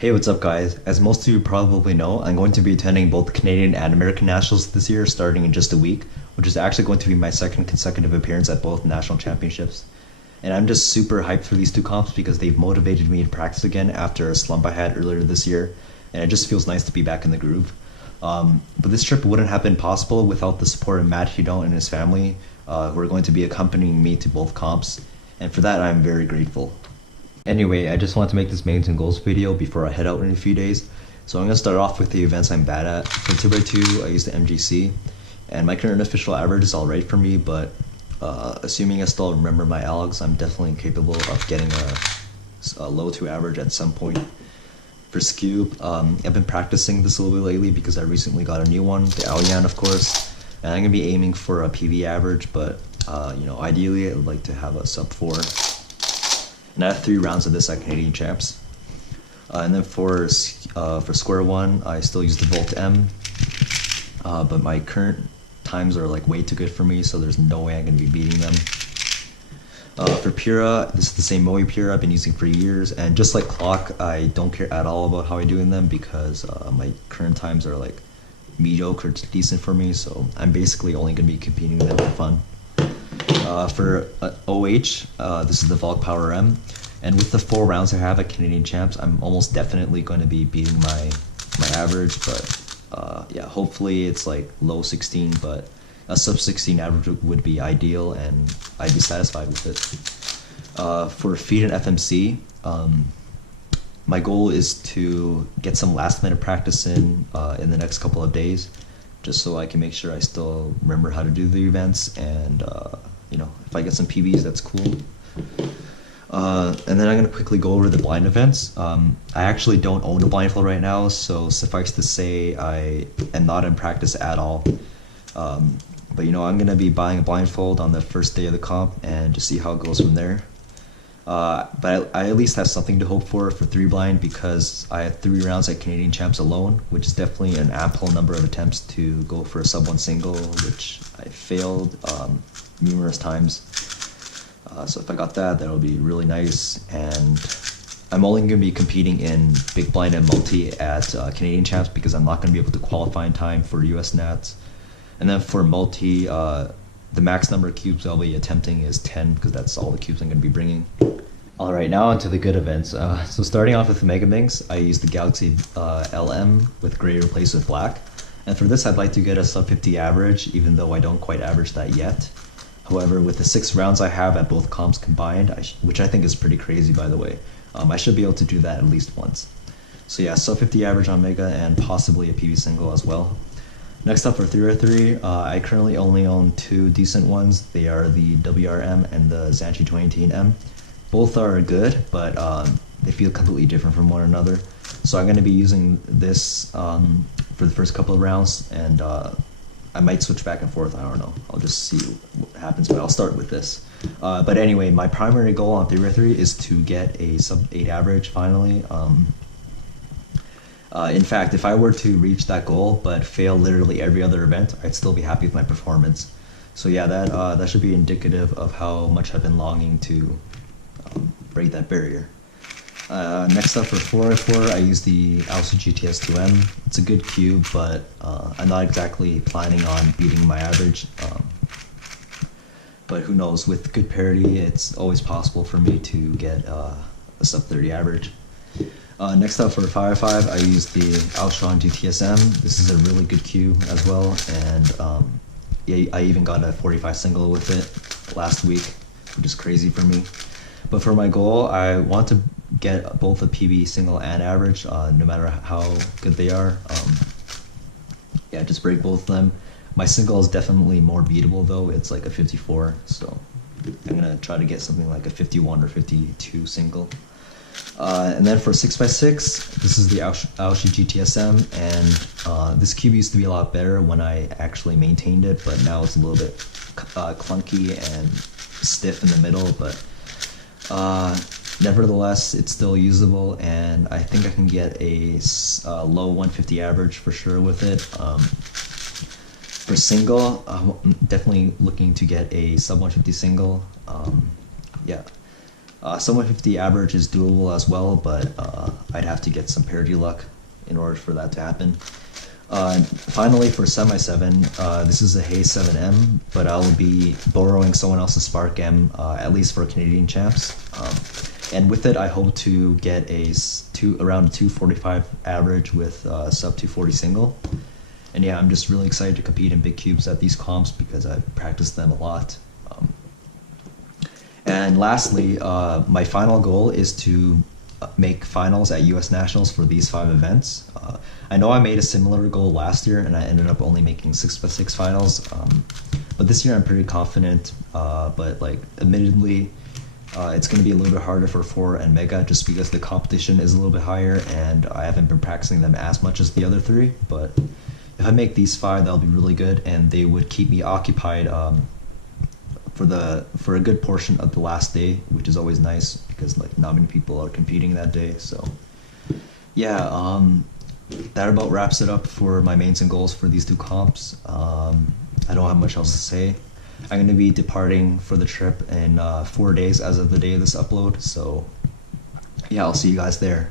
Hey, what's up, guys? As most of you probably know, I'm going to be attending both Canadian and American Nationals this year, starting in just a week, which is actually going to be my second consecutive appearance at both national championships. And I'm just super hyped for these two comps because they've motivated me to practice again after a slump I had earlier this year, and it just feels nice to be back in the groove. But this trip wouldn't have been possible without the support of Matt Hudon and his family, who are going to be accompanying me to both comps, and for that I'm very grateful. Anyway, I just wanted to make this mains and goals video before I head out in a few days. So I'm going to start off with the events I'm bad at. For 2x2, I use the MGC, and my current official average is alright for me, but assuming I still remember my algs, I'm definitely capable of getting a low to average at some point. For skew, I've been practicing this a little bit lately because I recently got a new one, the Alyan of course, and I'm going to be aiming for a PB average, but ideally I'd like to have a sub 4. And I have 3 rounds of this at Canadian Champs. And then for square one, I still use the Volt M, but my current times are like way too good for me, so there's no way I'm going to be beating them. For Pura, this is the same Moe Pura I've been using for years, and just like Clock, I don't care at all about how I do in them because my current times are like mediocre to decent for me, so I'm basically only going to be competing with them for fun. For OH, this is the Volk Power M, and with the 4 rounds I have at Canadian Champs, I'm almost definitely going to be beating my average, but yeah, hopefully it's like low 16, but a sub 16 average would be ideal, and I'd be satisfied with it. For feed and FMC, my goal is to get some last minute practice in the next couple of days, just so I can make sure I still remember how to do the events, and if I get some PBs, that's cool. And then I'm going to quickly go over the blind events. I actually don't own a blindfold right now, so suffice to say I am not in practice at all. But I'm going to be buying a blindfold on the first day of the comp and just see how it goes from there. But I at least have something to hope for 3 blind because I had 3 rounds at Canadian Champs alone, which is definitely an ample number of attempts to go for a sub 1 single, which I failed numerous times. So if I got that, that'll be really nice. And I'm only going to be competing in big blind and multi at Canadian Champs because I'm not going to be able to qualify in time for US Nats. And then for multi, the max number of cubes I'll be attempting is 10 because that's all the cubes I'm going to be bringing. Alright, now onto the good events. So starting off with the Mega Minx, I use the Galaxy LM with gray replaced with black. And for this I'd like to get a sub 50 average, even though I don't quite average that yet. However, with the 6 rounds I have at both comps combined, which I think is pretty crazy by the way, I should be able to do that at least once. So yeah, sub 50 average on Mega and possibly a PB single as well. Next up for 3x3, I currently only own 2 decent ones. They are the WRM and the Zanchi 2018M. Both are good, but they feel completely different from one another. So I'm going to be using this for the first couple of rounds, and I might switch back and forth, I don't know. I'll just see what happens, but I'll start with this. But anyway, my primary goal on 3x3 is to get a sub 8 average finally. In fact, if I were to reach that goal but fail literally every other event, I'd still be happy with my performance. So yeah, that should be indicative of how much I've been longing to break that barrier. Next up for 4x4, I use the Alpha GTS2M. It's a good cube, but I'm not exactly planning on beating my average. But who knows, with good parity, it's always possible for me to get a sub 30 average. Next up for 5x5, I use the Alstron GTSM. This is a really good cube as well, and yeah, I even got a 45 single with it last week, which is crazy for me. But for my goal, I want to get both a PB single and average, no matter how good they are. Yeah, just break both of them. My single is definitely more beatable though, it's like a 54, so I'm gonna try to get something like a 51 or 52 single. And then for 6x6, this is the Aoshi GTSM, and this cube used to be a lot better when I actually maintained it, but now it's a little bit clunky and stiff in the middle, but nevertheless, it's still usable, and I think I can get a low 150 average for sure with it. For single, I'm definitely looking to get a sub 150 single. Yeah. Someone 50 average is doable as well, but I'd have to get some parity luck in order for that to happen. Finally, for Semi 7, this is a Haze 7M, but I'll be borrowing someone else's Spark M, at least for Canadian champs. And with it, I hope to get around 245 average with sub 240 single. And yeah, I'm just really excited to compete in big cubes at these comps because I've practiced them a lot. And lastly, my final goal is to make finals at US Nationals for these 5 events. I know I made a similar goal last year and I ended up only making 6x6 finals. But this year I'm pretty confident, but like admittedly, it's going to be a little bit harder for 4 and Mega just because the competition is a little bit higher and I haven't been practicing them as much as the other 3. But if I make these 5, that'll be really good and they would keep me occupied for a good portion of the last day, which is always nice because like not many people are competing that day. So yeah, that about wraps it up for my mains and goals for these 2 comps. I don't have much else to say. I'm going to be departing for the trip in 4 days as of the day of this upload. So yeah, I'll see you guys there.